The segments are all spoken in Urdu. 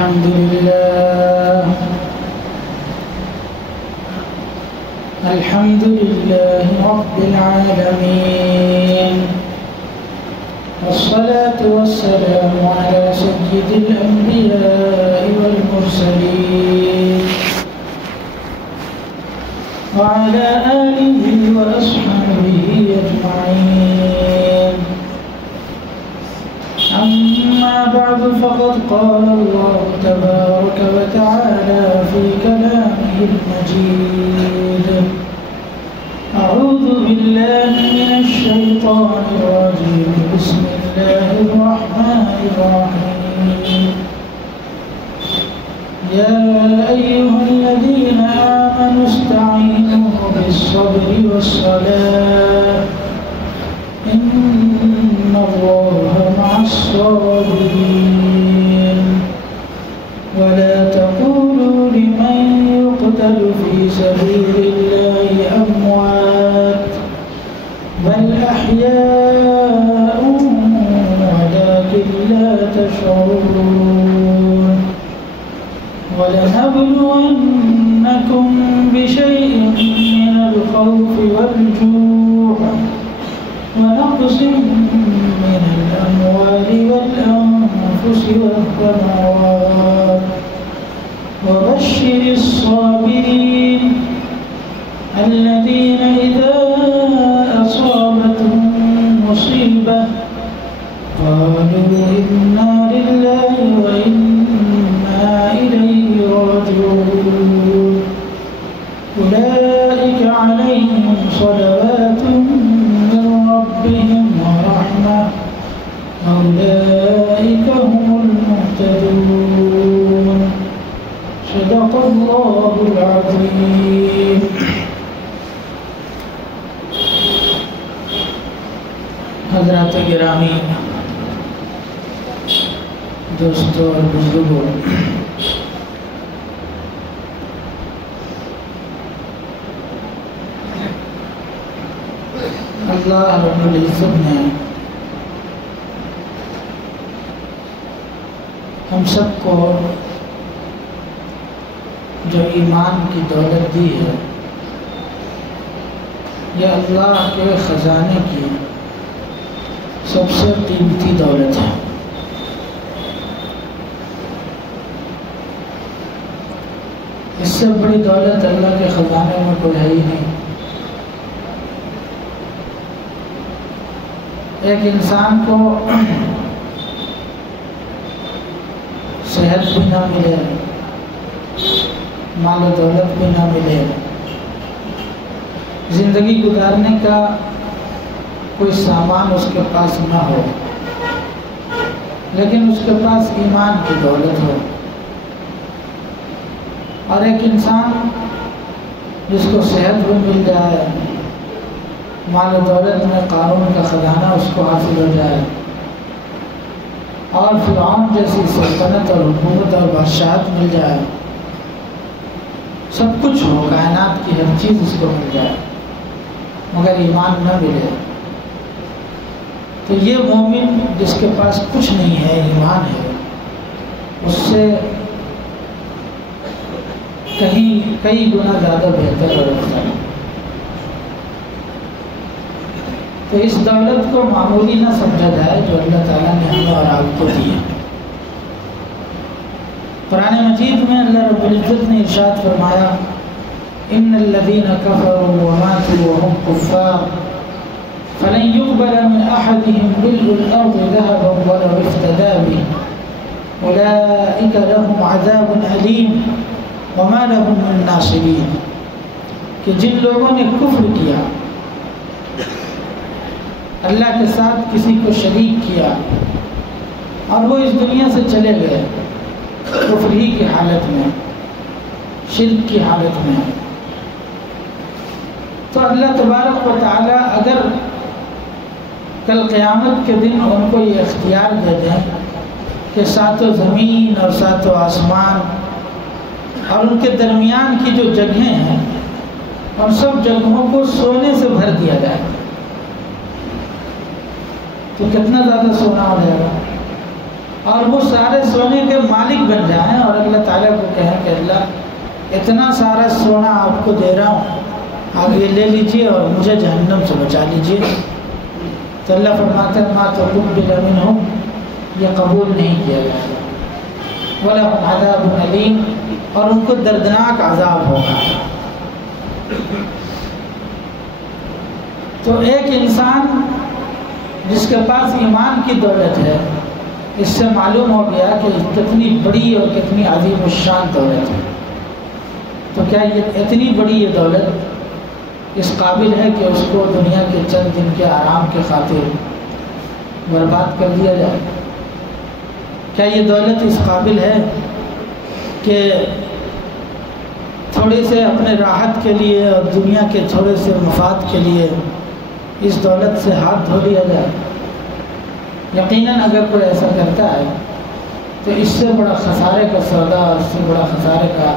الحمد لله الحمد لله رب العالمين، والصلاة والسلام على سيد الأنبياء والمرسلين وعلى آله وأصحابه أجمعين. أما بعد، فقد قال الله تبارك وتعالى في كلامه المجيد: أعوذ بالله من الشيطان الرجيم، بسم الله الرحمن الرحيم. يا أيها الذين آمنوا استعينوا بالصبر والصلاة إن الله مع الصابرين. ولا تقولوا لمن يقتل في سبيل الله أموات بل أحياء ولكن لا تشعرون. ولنبلونكم بشيء من الخوف والجوع ونقص من الأموال والأنفس والثمرات وبشر الصابرين الذين إذا أصابتهم مصيبة قالوا إنا لله وإنا إليه راجعون. أولئك عليهم صلوات من ربهم ورحمة أولئك هم المهتدون. صدق الله العظيم. حضرات گرامی، دوستوں اور بزرگوں، اللہ رب العزت نے ہم سب کو جو ایمان کی دولت دی ہے، یہ اللہ کے خزانے کی سب سے قیمتی دولت ہے۔ اس سے بڑی دولت اللہ کے خزانے میں کوئی ہے ہی نہیں۔ ایک انسان کو صحت بھی نہ ملے، مال و دولت بھی نہ ملے، زندگی گزارنے کا کوئی سامان اس کے پاس نہ ہو، لیکن اس کے پاس ایمان کی دولت ہو، اور ایک انسان جس کو صحت بھی مل جائے، مال و دولت میں قارون کا خزانہ اس کو حاصل ہو جائے، اور فرعون جیسی سلطنت اور حکومت اور بادشاہت مل جائے، سب کچھ ہو، کائنات کی ہر چیز اس کو مل جائے، مگر ایمان نہ ملے، تو یہ مومن جس کے پاس کچھ نہیں ہے، ایمان ہے، اس سے کئی گنا زیادہ بہتر اور افضل ہے۔ تو اس دولت کو معمولی نہ سمجھا جائے جو اللہ تعالیٰ نے ہمیں اور آپ کو دی ہے۔ قرآن مجید میں اللہ رب العزت نے ارشاد فرمایا: ان الذين كفروا وماتوا وهم كفار فلن يقبل من احدهم ملء الارض ذهبا ولو افتدى به اولئك لهم عذاب اليم وما لهم من ناصرين۔ کہ جن لوگوں نے کفر کیا، اللہ کے ساتھ کسی کو شریک کیا، اور وہ اس دنیا سے چلے گئے کفر ہی کی حالت میں، شرک کی حالت میں، تو اللہ تبارک و تعالی اگر کل قیامت کے دن ان کو یہ اختیار دے دیں کہ ساتوں زمین اور ساتوں آسمان اور ان کے درمیان کی جو جگہیں ہیں، ان سب جگہوں کو سونے سے بھر دیا جائے، تو کتنا زیادہ سونا ہو جائے گا؟ اور وہ سارے سونے کے مالک بن جائیں اور اللہ تعالیٰ کو کہیں کہ اللہ اتنا سارا سونا آپ کو دے رہا ہوں، آپ یہ لے لیجئے اور مجھے جہنم سے بچا لیجئے، تو اللہ فرماتا ہے ما تقبل منہم، یہ قبول نہیں کیا جائے گا، وَلَهُمْ عَذَابٌ أَلِيمٌ، اور ان کو دردناک عذاب ہوگا۔ تو ایک انسان جس کے پاس ایمان کی دولت ہے، اس سے معلوم ہو گیا کہ کتنی بڑی اور کتنی عظیم الشان دولت ہے۔ تو کیا یہ اتنی بڑی یہ دولت اس قابل ہے کہ اس کو دنیا کے چند دن کے آرام کے خاطر برباد کر دیا جائے؟ کیا یہ دولت اس قابل ہے کہ تھوڑے سے اپنے راحت کے لیے اور دنیا کے تھوڑے سے مفاد کے لیے اس دولت سے ہاتھ دھو لیا جائے؟ یقیناً اگر کوئی ایسا کرتا ہے تو اس سے بڑا خسارے کا سودا اور اس سے بڑا خسارے کا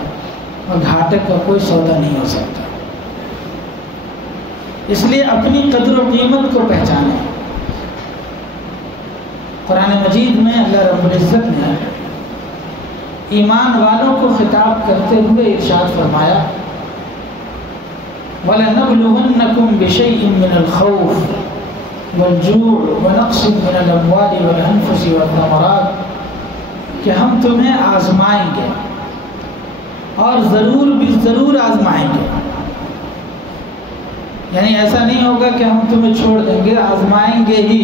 اور گھاٹے کا کوئی سودا نہیں ہو سکتا۔ اس لیے اپنی قدر و قیمت کو پہچانیں۔ قرآن مجید میں اللہ رب العزت نے ایمان والوں کو خطاب کرتے ہوئے ارشاد فرمایا وَلَنَبْلُوَنَّكُمْ بِشَيْءٍ مِّنَ الْخَوْفِ وَالْجُوعِ وَنَقْصٍ مِّنَ الْأَمْوَالِ وَالْأَنفُسِ وَالثَّمَرَاتِ، کہ ہم تمہیں آزمائیں گے اور ضرور آزمائیں گے۔ یعنی ایسا نہیں ہوگا کہ ہم تمہیں چھوڑ دیں گے، آزمائیں گے ہی۔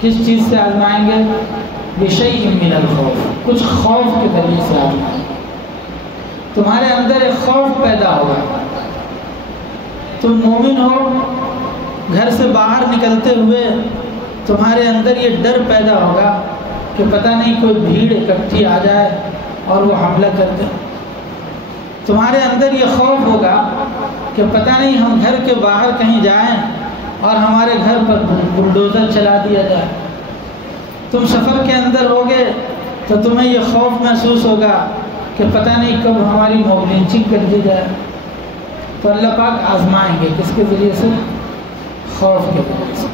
کس چیز سے آزمائیں گے؟ بِشَيْءٍ مِّنَ الْخَوْفِ، کچھ خوف کے ذریعے سے آزمائیں گے۔ تمہارے اندر ایک خوف پیدا ہوگا، تم مومن ہو، گھر سے باہر نکلتے ہوئے تمہارے اندر یہ ڈر پیدا ہوگا کہ پتہ نہیں کوئی بھیڑ اکٹھی آ جائے اور وہ حملہ کر دے۔ تمہارے اندر یہ خوف ہوگا کہ پتہ نہیں ہم گھر کے باہر کہیں جائیں اور ہمارے گھر پر بلڈوزر چلا دیا جائے۔ تم سفر کے اندر ہوگے تو تمہیں یہ خوف محسوس ہوگا کہ پتہ نہیں کب ہماری موب لنچنگ کر دی جائے۔ تو اللہ پاک آزمائیں گے کس کے ذریعے سے؟ خوف کے ذریعے سے۔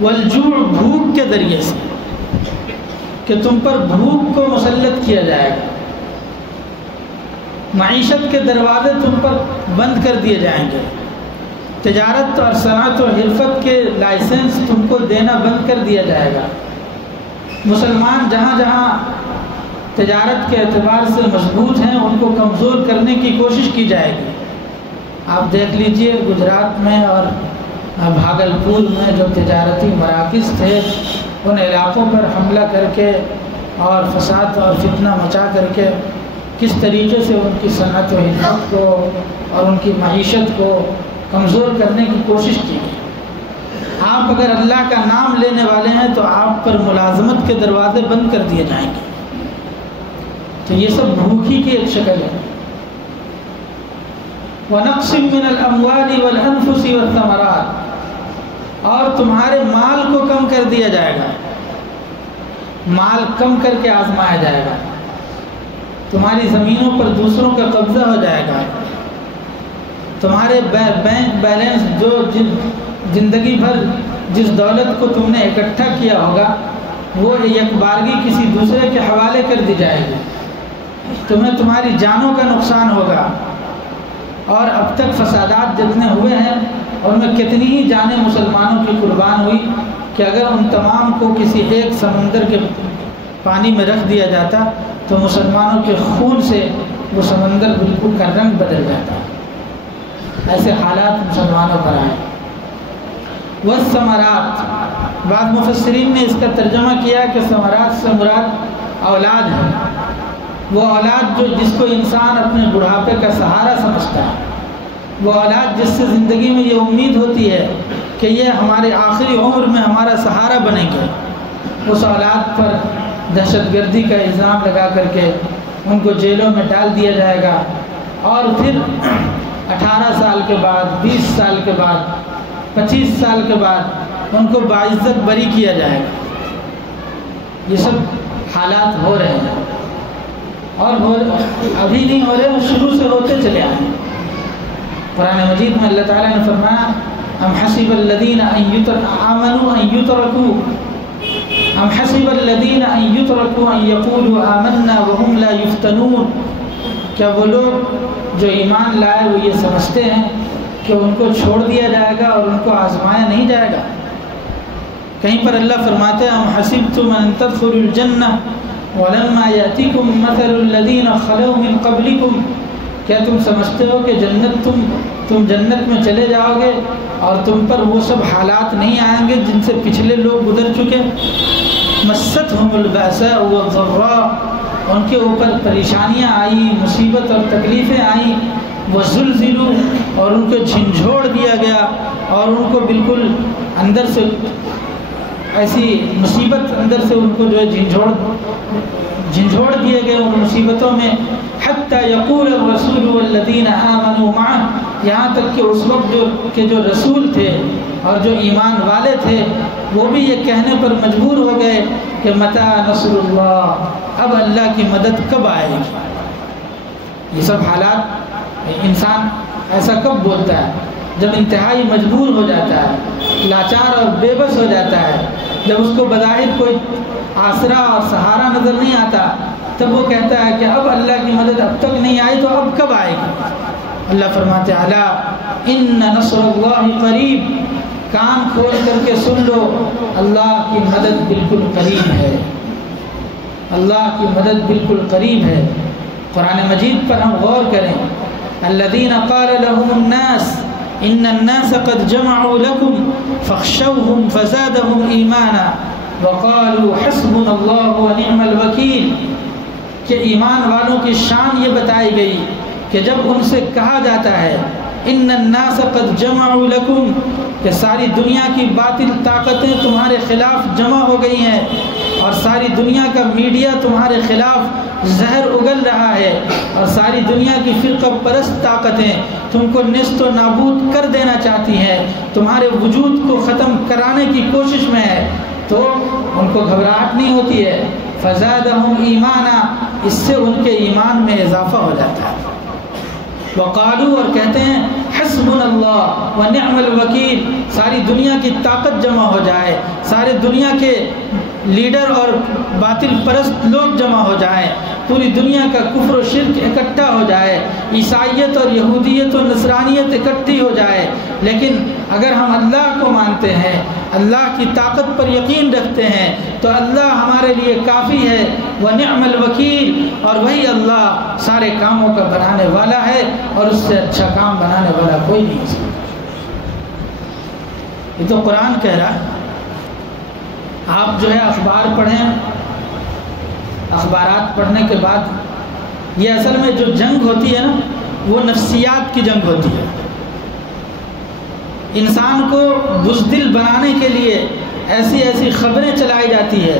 والجوع، بھوک کے ذریعے سے، کہ تم پر بھوک کو مسلط کیا جائے گا، معیشت کے دروازے تم پر بند کر دیے جائیں گے، تجارت اور صنعت و حرفت کے لائسنس تم کو دینا بند کر دیا جائے گا۔ مسلمان جہاں جہاں تجارت کے اعتبار سے مضبوط ہیں ان کو کمزور کرنے کی کوشش کی جائے گی۔ آپ دیکھ لیجئے گجرات میں اور بھاگلپور میں جو تجارتی مراکز تھے، ان علاقوں پر حملہ کر کے اور فساد اور فتنہ مچا کر کے کس طریقے سے ان کی صنعت و حرفت کو اور ان کی معیشت کو کمزور کرنے کی کوشش کی گئی۔ آپ اگر اللہ کا نام لینے والے ہیں تو آپ پر ملازمت کے دروازے بند کر دیے جائیں گے۔ تو یہ سب بھوکی کی ایک شکل ہے۔ وَنَقْصٍ مِّنَ الْأَمْوَالِ وَالْأَنفُسِ وَالثَّمَرَاتِ، اور تمہارے مال کو کم کر دیا جائے گا، مال کم کر کے آزمایا جائے گا، تمہاری زمینوں پر دوسروں کا قبضہ ہو جائے گا، تمہارے بینک بیلنس جو زندگی بھر جس دولت کو تم نے اکٹھا کیا ہوگا وہ یک بارگی کسی دوسرے کے حوالے کر دی جائے گی، تمہیں تمہاری جانوں کا نقصان ہوگا۔ اور اب تک فسادات جتنے ہوئے ہیں ان میں کتنی ہی جانیں مسلمانوں کی قربان ہوئی کہ اگر ان تمام کو کسی ایک سمندر کے پانی میں رکھ دیا جاتا تو مسلمانوں کے خون سے وہ سمندر بالکل کا رنگ بدل جاتا۔ ایسے حالات مسلمانوں پر آئے۔ والثمرات، بعض مفسرین نے اس کا ترجمہ کیا کہ ثمرات سے مراد اولاد ہے، وہ اولاد جس کو انسان اپنے بڑھاپے کا سہارا سمجھتا ہے، وہ اولاد جس سے زندگی میں یہ امید ہوتی ہے کہ یہ ہمارے آخری عمر میں ہمارا سہارا بنے گا، اس اولاد پر دہشت گردی کا الزام لگا کر کے ان کو جیلوں میں ڈال دیا جائے گا، اور پھر 18 سال کے بعد، 20 سال کے بعد، 25 سال کے بعد ان کو باعزت بری کیا جائے گا۔ یہ سب حالات ہو رہے ہیں اور ابھی نہیں ہو رہے، وہ شروع سے ہوتے چلے آئے ہیں۔ قرآن مجید میں اللہ تعالیٰ نے فرمایا ام حسب الذین آمنوا ان یترکوا ام حسب الذین ان یترکوا ان یقولوا آمنا وهم لا یفتنون، کیا وہ لوگ جو ایمان لائے وہ یہ سمجھتے ہیں کہ ان کو چھوڑ دیا جائے گا اور ان کو آزمایا نہیں جائے گا؟ کہیں پر اللہ فرماتے ہیں ام حسبتم ان تدخلوا الجنہ ولما یأتکم مثل الذین خلوا من قبلکم، کیا تم سمجھتے ہو کہ تم جنت میں چلے جاؤ گے اور تم پر وہ سب حالات نہیں آئیں گے جن سے پچھلے لوگ گزر چکے؟ مستہم البأساء والضراء، ان کے اوپر پریشانیاں آئی، مصیبت اور تکلیفیں آئیں، وزلزلوا، اور ان کو جھنجھوڑ دیا گیا، اور ان کو بالکل اندر سے ایسی مصیبت اندر سے ان کو جو ہے جھنجھوڑ دیے گئے ان مصیبتوں میں، حتی یقول الرسول والذین آمنوا معه، یہاں تک کہ اس وقت جو رسول تھے اور جو ایمان والے تھے وہ بھی یہ کہنے پر مجبور ہو گئے کہ متی نصر اللہ، اب اللہ کی مدد کب آئے گی؟ یہ سب حالات انسان ایسا کب بولتا ہے؟ جب انتہائی مجبور ہو جاتا ہے، لاچار اور بے بس ہو جاتا ہے، جب اس کو بظاہر کوئی آسرا اور سہارا نظر نہیں آتا، تب وہ کہتا ہے کہ اب اللہ کی مدد اب تک نہیں آئی تو اب کب آئے گی؟ اللہ فرماتے ہیں الا ان نصر اللہ قریب، کان کھول کر کے سن لو، اللہ کی مدد بالکل قریب ہے، اللہ کی مدد بالکل قریب ہے۔ قرآن مجید پر ہم غور کریں، الذین قال لهم الناس ان الناس قد جمعوا لكم فاخشوهم فزادهم ایمانا وقالوا حسبنا اللہ ونعم الوکیل، کہ ایمان والوں کی شان یہ بتائی گئی کہ جب ان سے کہا جاتا ہے ان الناس قد جمعوا لكم، کہ ساری دنیا کی باطل طاقتیں تمہارے خلاف جمع ہو گئی ہیں اور ساری دنیا کا میڈیا تمہارے خلاف زہر اگل رہا ہے اور ساری دنیا کی فرقہ پرست طاقتیں تم کو نیست و نابود کر دینا چاہتی ہیں، تمہارے وجود کو ختم کرانے کی کوشش میں ہے، تو ان کو گھبراہٹ نہیں ہوتی ہے، فزادہم ایمانا، اس سے ان کے ایمان میں اضافہ ہو جاتا ہے۔ وقالو، اور کہتے ہیں حسبنا اللہ ونعم الوکیل، ساری دنیا کی طاقت جمع ہو جائے، سارے دنیا کے لیڈر اور باطل پرست لوگ جمع ہو جائیں، پوری دنیا کا کفر و شرک اکٹھا ہو جائے، عیسائیت اور یہودیت و نصرانیت اکٹھی ہو جائے، لیکن اگر ہم اللہ کو مانتے ہیں، اللہ کی طاقت پر یقین رکھتے ہیں، تو اللہ ہمارے لیے کافی ہے، ونعم الوکیل، اور وہی اللہ سارے کاموں کا بنانے والا ہے، اور اس سے اچھا کام بنانے والا کوئی نہیں ہو سکتا۔ یہ تو قرآن کہہ رہا ہے۔ آپ جو ہے اخبار پڑھیں، اخبارات پڑھنے کے بعد یہ اصل میں جو جنگ ہوتی ہے نا، وہ نفسیات کی جنگ ہوتی ہے۔ انسان کو بزدل بنانے کے لیے ایسی ایسی خبریں چلائی جاتی ہے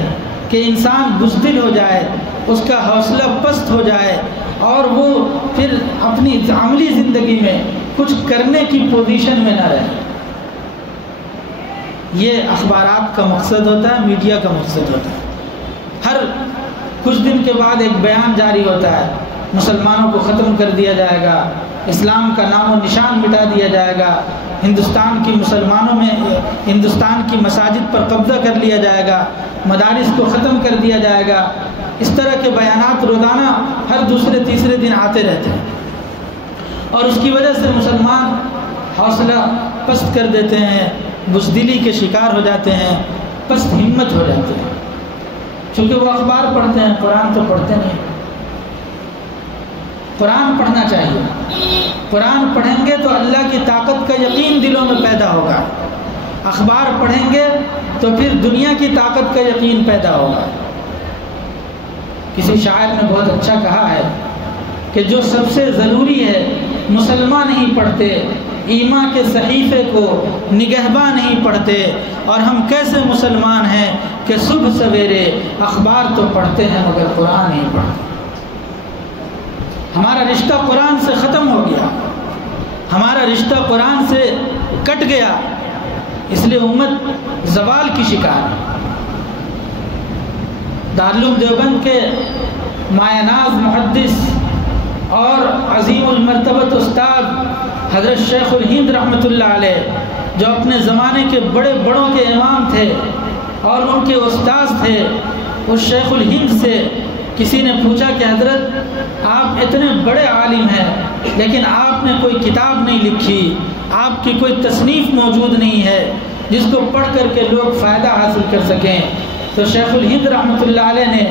کہ انسان بزدل ہو جائے، اس کا حوصلہ پست ہو جائے، اور وہ پھر اپنی عملی زندگی میں کچھ کرنے کی پوزیشن میں نہ رہے۔ یہ اخبارات کا مقصد ہوتا ہے، میڈیا کا مقصد ہوتا ہے۔ ہر کچھ دن کے بعد ایک بیان جاری ہوتا ہے، مسلمانوں کو ختم کر دیا جائے گا، اسلام کا نام و نشان مٹا دیا جائے گا، ہندوستان کی مسلمانوں میں ہندوستان کی مساجد پر قبضہ کر لیا جائے گا، مدارس کو ختم کر دیا جائے گا۔ اس طرح کے بیانات روزانہ ہر دوسرے تیسرے دن آتے رہتے ہیں، اور اس کی وجہ سے مسلمان حوصلہ پست کر دیتے ہیں، بزدلی کے شکار ہو جاتے ہیں، پست ہمت ہو جاتے ہیں، چونکہ وہ اخبار پڑھتے ہیں، قرآن تو پڑھتے نہیں۔ قرآن پڑھنا چاہیے، قرآن پڑھیں گے تو اللہ کی طاقت کا یقین دلوں میں پیدا ہوگا، اخبار پڑھیں گے تو پھر دنیا کی طاقت کا یقین پیدا ہوگا۔ کسی شاعر نے بہت اچھا کہا ہے کہ جو سب سے ضروری ہے مسلمان نہیں پڑھتے، ایمان کے صحیفے کو نگہباں نہیں پڑھتے، اور ہم کیسے مسلمان ہیں کہ صبح سویرے اخبار تو پڑھتے ہیں مگر قرآن نہیں پڑھتے۔ ہمارا رشتہ قرآن سے ختم ہو گیا، ہمارا رشتہ قرآن سے کٹ گیا، اس لیے امت زوال کی شکار ہے۔ دارالعلوم دیوبند کے مایہ ناز محدث اور عظیم المرتبت استاد حضرت شیخ الہند رحمۃ اللہ علیہ، جو اپنے زمانے کے بڑے بڑوں کے امام تھے، اور ان کے استاذ تھے، اس شیخ الہند سے کسی نے پوچھا کہ حضرت آپ اتنے بڑے عالم ہیں لیکن آپ نے کوئی کتاب نہیں لکھی، آپ کی کوئی تصنیف موجود نہیں ہے جس کو پڑھ کر کے لوگ فائدہ حاصل کر سکیں۔ تو شیخ الہند رحمۃ اللہ علیہ نے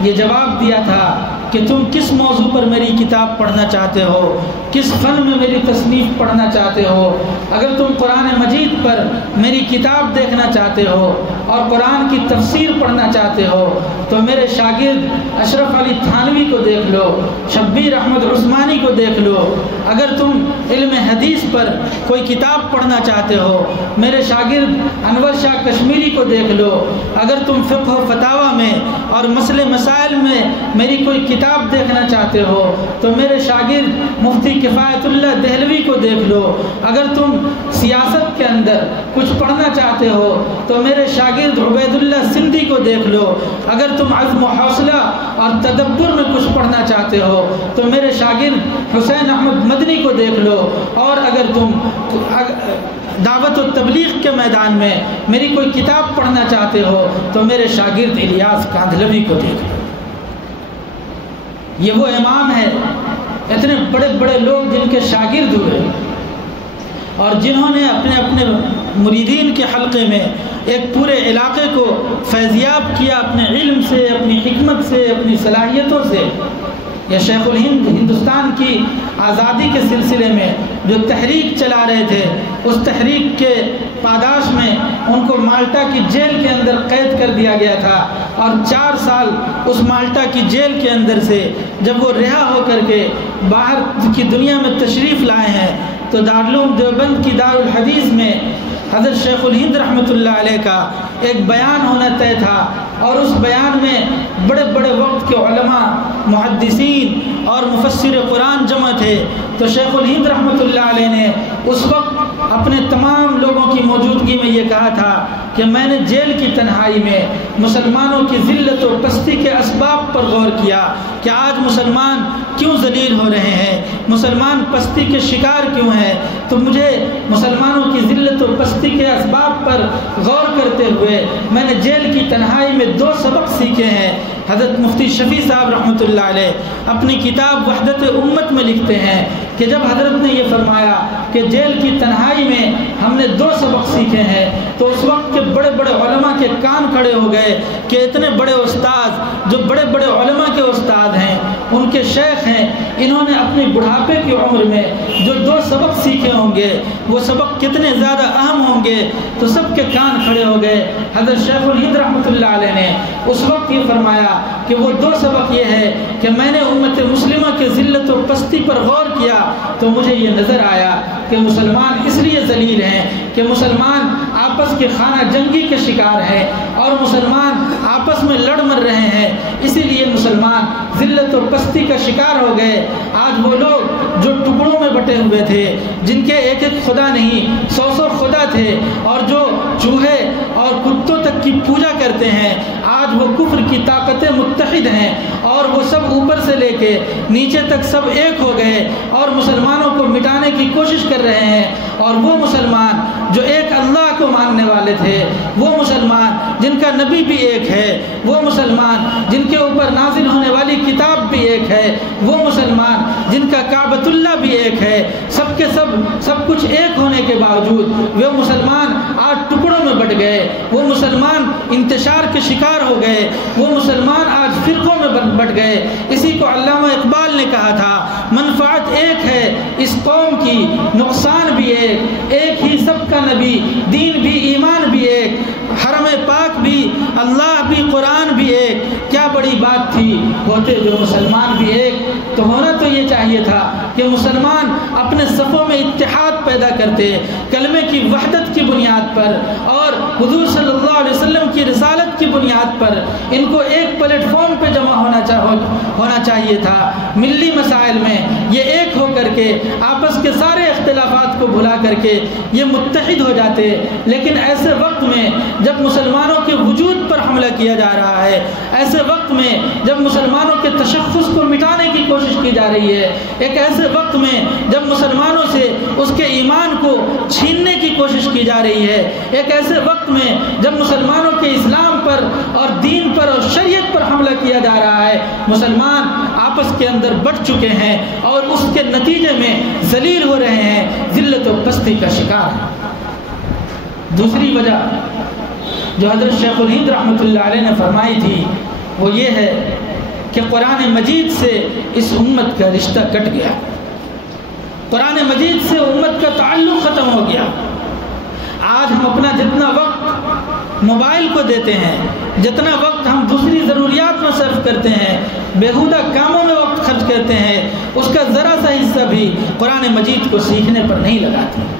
یہ جواب دیا تھا کہ تم کس موضوع پر میری کتاب پڑھنا چاہتے ہو، کس فن میں میری تصنیف پڑھنا چاہتے ہو؟ اگر تم قرآن مجید پر میری کتاب دیکھنا چاہتے ہو اور قرآن کی تفسیر پڑھنا چاہتے ہو تو میرے شاگرد اشرف علی تھانوی کو دیکھ لو، شبیر احمد عثمانی کو دیکھ لو۔ اگر تم علم حدیث پر کوئی کتاب پڑھنا چاہتے ہو میرے شاگرد انور شاہ کشمیری کو دیکھ لو۔ اگر تم فقہ و فتاویٰ میں اور مسئلے مسائل میں میری کوئی کتاب دیکھنا چاہتے ہو تو میرے شاگرد مفتی کفایت اللہ دہلوی کو دیکھ لو۔ اگر تم سیاست کے اندر کچھ پڑھنا چاہتے ہو تو میرے شاگرد عبید اللہ سندھی کو دیکھ لو۔ اگر تم عزم و حوصلہ اور تدبر میں کچھ پڑھنا چاہتے ہو تو میرے شاگرد حسین احمد مدنی کو دیکھ لو۔ اور اگر تم دعوت و تبلیغ کے میدان میں میری کوئی کتاب پڑھنا چاہتے ہو تو میرے شاگرد الیاس کاندھلوی کو دیکھ لو۔ یہ وہ امام ہے، اتنے بڑے بڑے لوگ جن کے شاگرد ہوئے اور جنہوں نے اپنے اپنے مریدین کے حلقے میں ایک پورے علاقے کو فیضیاب کیا اپنے علم سے، اپنی حکمت سے، اپنی صلاحیتوں سے۔ یہ شیخ الہند ہندوستان کی آزادی کے سلسلے میں جو تحریک چلا رہے تھے، اس تحریک کے پاداش میں ان کو مالٹا کی جیل کے اندر قید کر دیا گیا تھا، اور 4 سال اس مالٹا کی جیل کے اندر سے جب وہ رہا ہو کر کے باہر کی دنیا میں تشریف لائے ہیں تو دارالعلوم دیوبند کی دارالحدیث میں حضرت شیخ الہند رحمۃ اللہ علیہ کا ایک بیان ہونا طے تھا، اور اس بیان میں بڑے بڑے وقت کے علماء، محدثین اور مفسر قرآن جمع تھے۔ تو شیخ الہند رحمۃ اللہ علیہ نے اس وقت اپنے تمام لوگوں کی موجودگی میں یہ کہا تھا کہ میں نے جیل کی تنہائی میں مسلمانوں کی ذلت و پستی کے اسباب پر غور کیا کہ آج مسلمان کیوں ذلیل ہو رہے ہیں، مسلمان پستی کے شکار کیوں ہیں۔ تو مجھے مسلمانوں کی ذلت و پستی کے اسباب پر غور کرتے ہوئے میں نے جیل کی تنہائی میں 2 سبق سیکھے ہیں۔ حضرت مفتی شفیع صاحب رحمۃ اللہ علیہ اپنی کتاب وحدت امت میں لکھتے ہیں کہ جب حضرت نے یہ فرمایا کہ جیل کی تنہائی میں ہم نے 2 سبق سیکھے ہیں تو اس وقت کے بڑے بڑے علماء کے کان کھڑے ہو گئے کہ اتنے بڑے استاد جو بڑے بڑے علماء کے استاد ہیں، ان کے شیخ ہیں، انہوں نے اپنی بڑھاپے کی عمر میں جو 2 سبق سیکھے ہوں گے وہ سبق کتنے زیادہ اہم ہوں گے۔ تو سب کے کان کھڑے ہو گئے۔ حضرت شیخ الہند رحمۃ اللہ علیہ نے اس وقت یہ فرمایا کہ وہ 2 سبق یہ ہے کہ میں نے امت مسلمہ کے ذلت و پستی پر غور کیا تو مجھے یہ نظر آیا کہ مسلمان اس لیے ذلیل ہیں کہ مسلمان آپس کے خانہ جنگی کے شکار ہیں اور مسلمان آپس میں لڑ مر رہے ہیں، اسی لیے مسلمان ذلت و پستی کا شکار ہو گئے۔ آج وہ لوگ جو ٹکڑوں میں بٹے ہوئے تھے، جن کے ایک ایک خدا نہیں 100 خدا تھے، اور جو چوہے اور کتوں تک کی پوجا کرتے ہیں، آج وہ کفر کی طاقتیں متحد ہیں اور وہ سب اوپر سے لے کے نیچے تک سب ایک ہو گئے اور مسلمانوں کو مٹانے کی کوشش کر رہے ہیں۔ اور وہ مسلمان جو ایک اللہ کو ماننے والے تھے، وہ مسلمان جن کا نبی بھی ایک ہے، وہ مسلمان جن کے اوپر نازل ہونے والی کتاب بھی ایک ہے، وہ مسلمان جن کا کعبۃ اللہ بھی ایک ہے، سب کے سب کچھ ایک ہونے کے باوجود وہ مسلمان آج ٹکڑوں میں بٹ گئے، وہ مسلمان انتشار کے شکار ہو گئے، وہ مسلمان آج فرقوں میں بٹ گئے۔ اسی کو علامہ اقبال نے کہا تھا، منفعت ایک ہے اس قوم کی، نقصان بھی ایک ہی سب کا نبی، دین بھی ایمان بھی ایک، حرم پاک بھی اللہ بھی قرآن بھی ایک، کیا بڑی بات تھی ہوتے جو مسلمان بھی ایک۔ تو ہونا تو یہ چاہیے تھا کہ مسلمان اپنے صفوں میں اتحاد پیدا کرتے، کلمے کی وحدت کی بنیاد پر اور حضور صلی اللہ علیہ وسلم کی رسالت کی بنیاد پر ان کو ایک پلیٹ فارم پہ جمع ہونا چاہیے تھا۔ ملی مسائل میں یہ ایک ہو کر کے آپس کے سارے اختلافات کو بھلا کر کے یہ متحد ہو جاتے، لیکن ایسے وقت میں جب مسلمانوں کے وجود پر حملہ کیا جا رہا ہے، ایسے وقت میں جب مسلمانوں کے تشخص کو مٹانے کی کوشش کی جا رہی ہے، ایک ایسے وقت میں جب مسلمانوں سے اس کے ایمان کو چھیننے کی کوشش کی جا رہی ہے۔ ایک ایسے وقت میں جب مسلمانوں کے اسلام پر اور دین پر اور شریعت پر حملہ کیا جا رہا ہے، مسلمان آپس کے اندر بٹ چکے ہیں اور اس کے نتیجے میں ذلیل ہو رہے ہیں، ذلت و پستی کا شکار ہیں۔ دوسری وجہ جو حضرت شیخ الہند رحمۃ اللہ علیہ نے فرمائی تھی وہ یہ ہے کہ قرآن مجید سے اس امت کا رشتہ کٹ گیا، قرآن مجید سے امت کا تعلق ختم ہو گیا۔ آج ہم اپنا جتنا وقت موبائل کو دیتے ہیں، جتنا وقت ہم دوسری ضروریات میں صرف کرتے ہیں، بیہودہ کاموں میں وقت خرچ کرتے ہیں، اس کا ذرا سا حصہ بھی قرآن مجید کو سیکھنے پر نہیں لگاتے۔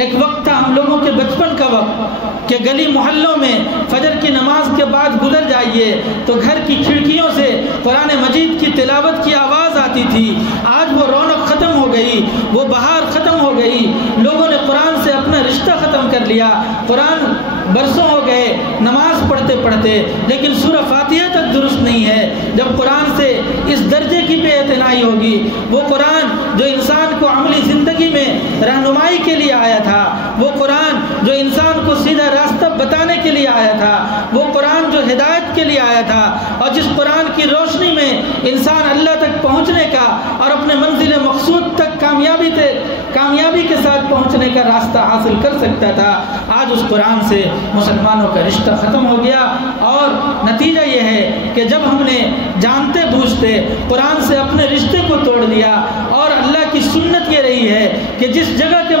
ایک وقت تھا ہم لوگوں کے بچپن کا وقت کہ گلی محلوں میں فجر کی نماز کے بعد گزر جائیے تو گھر کی کھڑکیوں سے قرآن مجید کی تلاوت کی آواز آتی تھی۔ آج وہ رونق ختم ہو گئی، وہ بہار ختم ہو گئی، لوگوں نے قرآن سے اپنا رشتہ ختم کر لیا۔ قرآن برسوں ہو گئے نماز پڑھتے پڑھتے، لیکن سورہ فاتحہ تک درست نہیں ہے۔ جب قرآن سے اس درجے کی بے اعتنائی ہوگی، وہ قرآن جو انسان کو عملی زندگی میں رہنمائی کے لیے آیا تھا، وہ قرآن جو انسان کو سیدھا راستہ بتانے کے لیے آیا تھا، وہ قرآن جو ہدایت کے لیے آیا تھا، اور جس قرآن کی روشنی میں انسان اللہ تک پہنچنے کا اور اپنے منزل مقصود تک کامیابی کے ساتھ پہنچنے کا راستہ حاصل کر سکتا تھا، آج اس قرآن سے مسلمانوں کا رشتہ ختم ہو گیا۔ اور نتیجہ یہ ہے کہ جب ہم نے جانتے بوجھتے قرآن سے اپنے رشتے کو توڑ دیا، اور اللہ کی سنت یہ رہی ہے کہ جس جگہ کے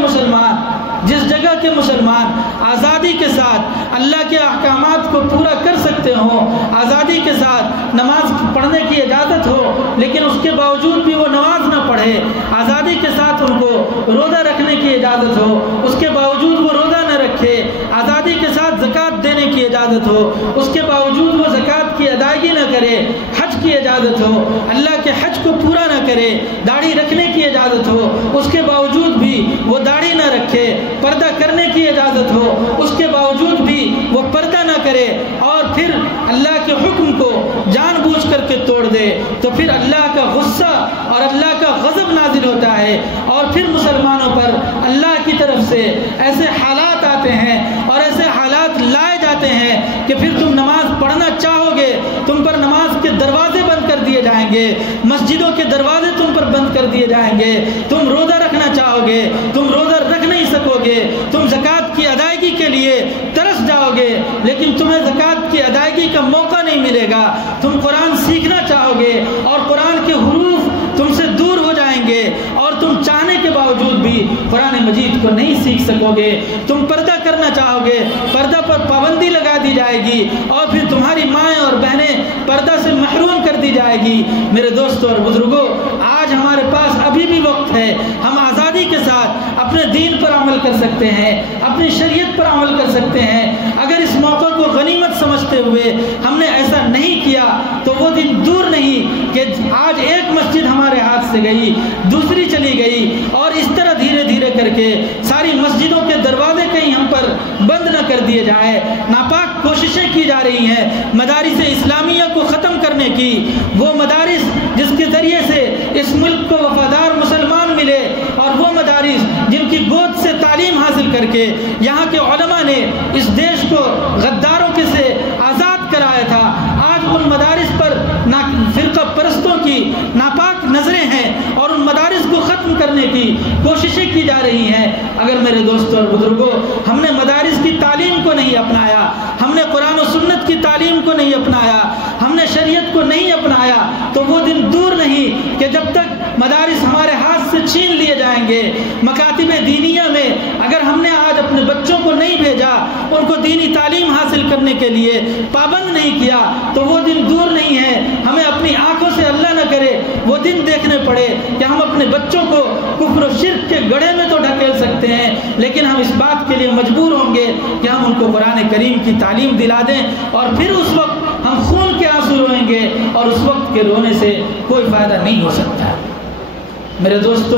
مسلمان آزادی کے ساتھ اللہ کے احکامات کو پورا کر سکتے ہوں، آزادی کے ساتھ نماز پڑھنے کی اجازت ہو لیکن اس کے باوجود بھی وہ نماز نہ پڑھے، آزادی کے ساتھ ان کو روزہ رکھنے کی اجازت ہو اس کے باوجود وہ روزہ نہ رکھے، آزادی کے ساتھ زکوٰۃ دینے کی اجازت ہو اس کے باوجود وہ زکوٰۃ کی ادائیگی نہ کرے، حج کی اجازت ہو اللہ کے حج کو پورا نہ کرے، داڑھی رکھنے کی اجازت ہو اس کے باوجود بھی وہ داڑھی نہ رکھے، پردہ کرنے کی اجازت ہو اس کے باوجود بھی وہ پردہ نہ کرے، اور پھر اللہ کے حکم کو جان بوجھ کر کے توڑ دے، تو پھر اللہ کا غصہ اور اللہ کا غضب نازل ہوتا ہے، اور پھر مسلمانوں پر اللہ کی طرف سے ایسے حالات آتے ہیں اور ایسے حالات لائے جاتے ہیں کہ پھر تم نماز پڑھنا چاہو گے، تم پر نماز کے دروازے بند کر دیے جائیں گے، مسجدوں کے دروازے تم پر بند کر دیے جائیں گے، تم روزہ رکھنا چاہو گے تم روزہ رکھ نہیں سکو گے، تم زکوٰۃ کی ادائیگی کے لیے ترس جاؤ گے لیکن تمہیں زکوٰۃ کی ادائیگی کا موقع نہیں ملے گا، تم قرآن سیکھنا چاہو گے اور قرآن کے حروف تم سے دور ہو جائیں گے، اور تم چاہنے کے باوجود بھی قرآن مجید کو نہیں سیکھ سکو گے، تم پردہ کرنا چاہو گے پردہ پر پابندی لگا دی جائے گی، اور پھر تمہاری مائیں اور بہنیں پردہ سے محروم کر دی جائے گی۔ میرے دوستوں اور بزرگوں، آج ہمارے پاس ابھی بھی وقت ہے، ہم آزادی کے ساتھ اپنے دین پر عمل کر سکتے ہیں، اپنی شریعت پر عمل کر سکتے ہیں۔ اگر اس موقع کو غنیمت سمجھتے ہوئے ہم نے ایسا نہیں کیا تو وہ دن دور نہیں کہ آج ایک مسجد ہمارے ہاتھ سے گئی، دوسری چلی گئی، اور اس طرح دھیرے دھیرے کر کے ساری مسجدوں کے دروازے کہیں ہم پر بند نہ کر دیے جائے۔ ناپاک کوششیں کی جا رہی ہیں مدارس اسلامیہ کو ختم کرنے کی، وہ مدارس جس کے ذریعے سے اس ملک کو وفادار مسلمان ملے، اور وہ مدارس جن کی گود سے تعلیم حاصل کر کے یہاں کے علماء نے اس دیش کو غداروں کے سے آزاد کرایا تھا، آج ان مدارس پر فرقہ پرستوں کی ناپاک نظریں ہیں اور ان مدارس کو ختم کرنے کی کوششیں کی جا رہی ہیں۔ اگر میرے دوستوں اور بزرگوں ہم نے مدارس کی تعلیم کو نہیں اپنایا، ہم نے قرآن و سنت کی تعلیم کو نہیں اپنایا، ہم نے شریعت کو نہیں اپنایا، تو وہ دن دور نہیں کہ جب تک مدارس ہمارے ہاتھ سے چھین لیے جائیں گے۔ مکاتب دینیہ میں اگر ہم نے آج اپنے بچوں کو نہیں بھیجا، ان کو دینی تعلیم حاصل کرنے کے لیے پابند نہیں کیا، تو وہ دن دور نہیں ہے، ہمیں اپنی آنکھوں سے اللہ نہ کرے وہ دن دیکھنے پڑے کہ ہم اپنے بچوں کو کفر و شرک کے گڑھے میں تو ڈھکیل سکتے ہیں، لیکن ہم اس بات کے لیے مجبور ہوں گے کہ ہم ان کو قرآن کریم کی تعلیم دلا دیں، اور پھر اس وقت ہم خون کے آنسو روئیں گے، اور اس وقت کے رونے سے کوئی فائدہ نہیں ہو سکتا۔ میرے دوستو،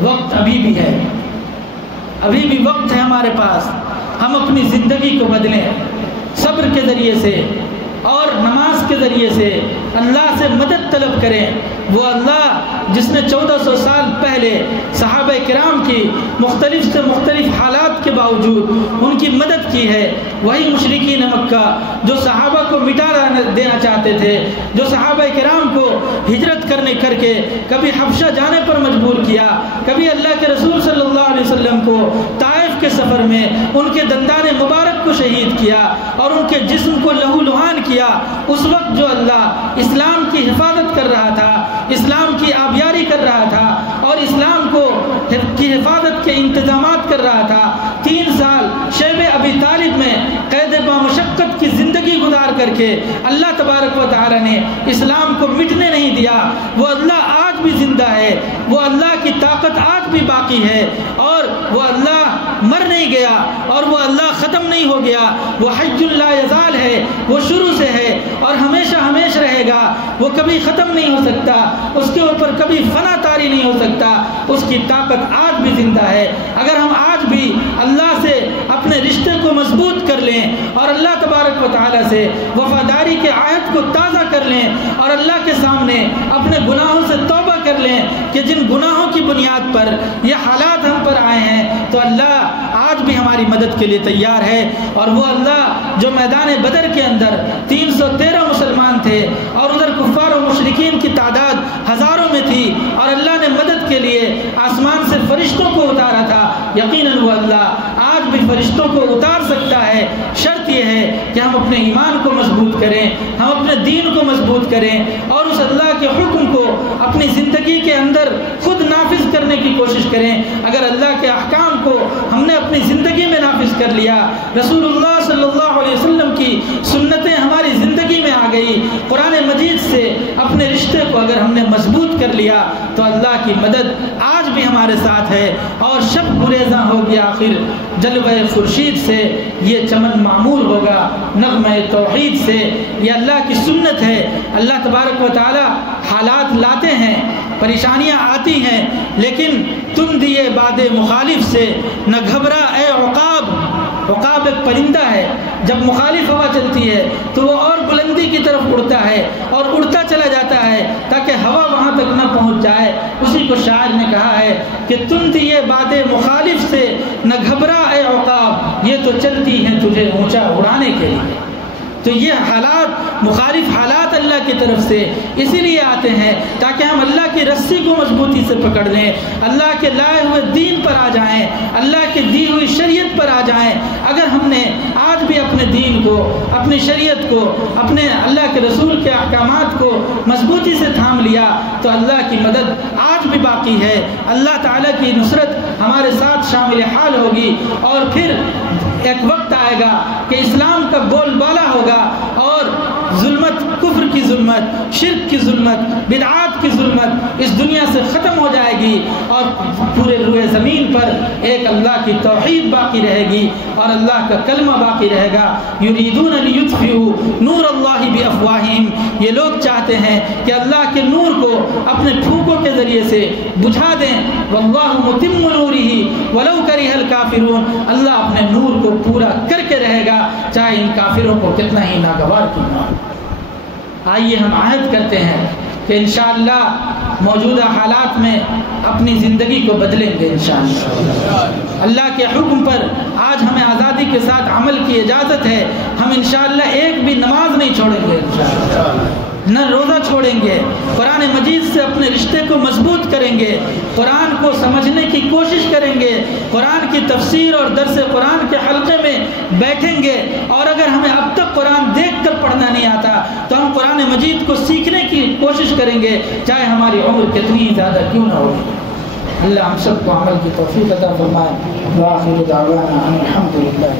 وقت ابھی بھی ہے، ابھی بھی وقت ہے ہمارے پاس، ہم اپنی زندگی کو بدلیں، صبر کے ذریعے سے اور نماز کے ذریعے سے اللہ سے مدد طلب کریں۔ وہ اللہ جس نے 1400 سال پہلے صحابہ کرام کی مختلف سے مختلف حالات کے باوجود ان کی مدد کی ہے، وہی مشرکین مکہ جو صحابہ کو مٹا دینا چاہتے تھے، جو صحابہ کرام کو ہجرت کر کے کبھی حبشہ جانے پر مجبور کیا، کبھی اللہ کے رسول صلی اللہ علیہ وسلم کو طائف کے سفر میں ان کے دندان مبارک کو شہید کیا اور ان کے جسم کو لہو لہان کیا، اس وقت جو اللہ اسلام کی حفاظت کر رہا تھا، اسلام کی آبیاری کر رہا تھا اور اسلام کی حفاظت کے انتظامات کر رہا تھا، 3 سال شیب ابی طالب میں قید بامشقت کی زندگی گزار کر کے اللہ تبارک و تعالی نے اسلام کو مٹنے نہیں دیا۔ وہ اللہ آج بھی زندہ ہے، وہ اللہ کی طاقت آج بھی باقی ہے، اور وہ اللہ مر نہیں گیا اور وہ اللہ ختم نہیں ہو گیا، وہ حی لا یزال ہے، وہ شروع سے ہے اور ہمیشہ ہمیشہ رہے گا، وہ کبھی ختم نہیں ہو سکتا، اس کے اوپر کبھی فنا طاری نہیں ہو سکتا، اس کی طاقت آج بھی زندہ ہے۔ اگر ہم آج بھی اللہ سے اپنے رشتے کو مضبوط کر لیں اور اللہ تبارک و تعالی سے وفاداری کے عہد کو تازہ کر لیں اور اللہ کے سامنے اپنے گناہوں سے توبہ کر لیں کہ جن گناہوں کی بنیاد پر یہ حالات ہم پر آئے ہیں، تو اللہ آج بھی ہماری مدد کے لیے تیار ہے۔ اور وہ اللہ جو میدان بدر کے اندر 313 مسلمان تھے اور ادھر کفار و مشرکین کی تعداد ہزاروں میں تھی اور اللہ نے مدد کے لیے آسمان سے فرشتوں کو اتارا تھا، یقیناً وہ اللہ آج بھی فرشتوں کو اتار سکتا ہے۔ شرط یہ ہے کہ ہم اپنے ایمان کو مضبوط کریں، ہم اپنے دین کو مضبوط کریں اور اس اللہ کے حکم کو اپنی زندگی کے اندر خود نافذ کرنے کی کوشش کریں۔ اگر اللہ کے احکام کو ہم نے اپنی زندگی میں نافذ کر لیا، رسول اللہ صلی اللہ علیہ وسلم کی سنتیں ہماری زندگی میں آ گئی، قرآن مجید سے اپنے رشتے کو اگر ہم نے مضبوط کر لیا، تو اللہ کی مدد آج بھی ہمارے ساتھ ہے۔ اور شب گریزاں ہو گیا آخر جلوہ خورشید سے، یہ چمن معمور ہوگا نغمہ توحید سے۔ یہ اللہ کی سنت ہے۔ اللہ تبارک و تعالی حالات لاتے ہیں، پریشانیاں آتی ہیں، لیکن تم دیے باد مخالف سے نہ گھبرا اے عقاب۔ عقاب ایک پرندہ ہے، جب مخالف ہوا چلتی ہے تو وہ اور بلندی کی طرف اڑتا ہے اور اڑتا چلا جاتا ہے تاکہ ہوا وہاں تک نہ پہنچ جائے۔ اسی کو شاعر نے کہا ہے کہ تم دیے باد مخالف سے نہ گھبرا اے عقاب، یہ تو چلتی ہیں تجھے اونچا اڑانے کے لیے۔ تو یہ حالات، مخالف حالات اللہ کی طرف سے اسی لیے آتے ہیں تاکہ ہم اللہ کی رسی کو مضبوطی سے پکڑ لیں، اللہ کے لائے ہوئے دین پر آ جائیں، اللہ کی دی ہوئی شریعت پر آ جائیں۔ اگر ہم نے آج بھی اپنے دین کو، اپنی شریعت کو، اپنے اللہ کے رسول کے احکامات کو مضبوطی سے تھام لیا، تو اللہ کی مدد آج بھی باقی ہے، اللہ تعالیٰ کی نصرت ہمارے ساتھ شامل حال ہوگی، اور پھر ایک وقت آئے گا کہ اسلام کا بول بالا ہوگا اور ظلمت، کفر کی ظلمت، شرک کی ظلمت، بدعات کی ظلمت اس دنیا سے ختم ہو جائے گی اور پورے روئے زمین پر ایک اللہ کی توحید باقی رہے گی اور اللہ کا کلمہ باقی رہے گا۔ یریدون لیطفئوا نور اللہ بافواہہم، یہ لوگ چاہتے ہیں کہ اللہ کے نور کو اپنے پھونکوں کے ذریعے سے بجھا دیں، واللہ متم نورہ ولو کرہ الکافرون، اللہ اپنے نور کو پورا کر کے رہے گا چاہے ان کافروں کو کتنا ہی ناگوار کیوں نہ ہو۔ آئیے ہم عہد کرتے ہیں کہ انشاءاللہ موجودہ حالات میں اپنی زندگی کو بدلیں گے انشاءاللہ۔ اللہ کے حکم پر آج ہمیں آزادی کے ساتھ عمل کی اجازت ہے، ہم انشاءاللہ ایک بھی نماز نہیں چھوڑیں گے انشاءاللہ، نہ روزہ چھوڑیں گے، قرآن مجید سے اپنے رشتے کو مضبوط کریں گے، قرآن کو سمجھنے کی کوشش کریں گے، قرآن کی تفسیر اور درس قرآن کے حلقے میں بیٹھیں گے، اور اگر ہمیں اب تک قرآن دیکھ کر پڑھنا نہیں آتا تو ہم قرآن مجید کو سیکھنے کی کوشش کریں گے، چاہے ہماری عمر کتنی زیادہ کیوں نہ ہو۔ اللہ ہم سب کو عمل کی توفیق عطا فرمائے۔ وآخر دعوانا ان الحمد للہ۔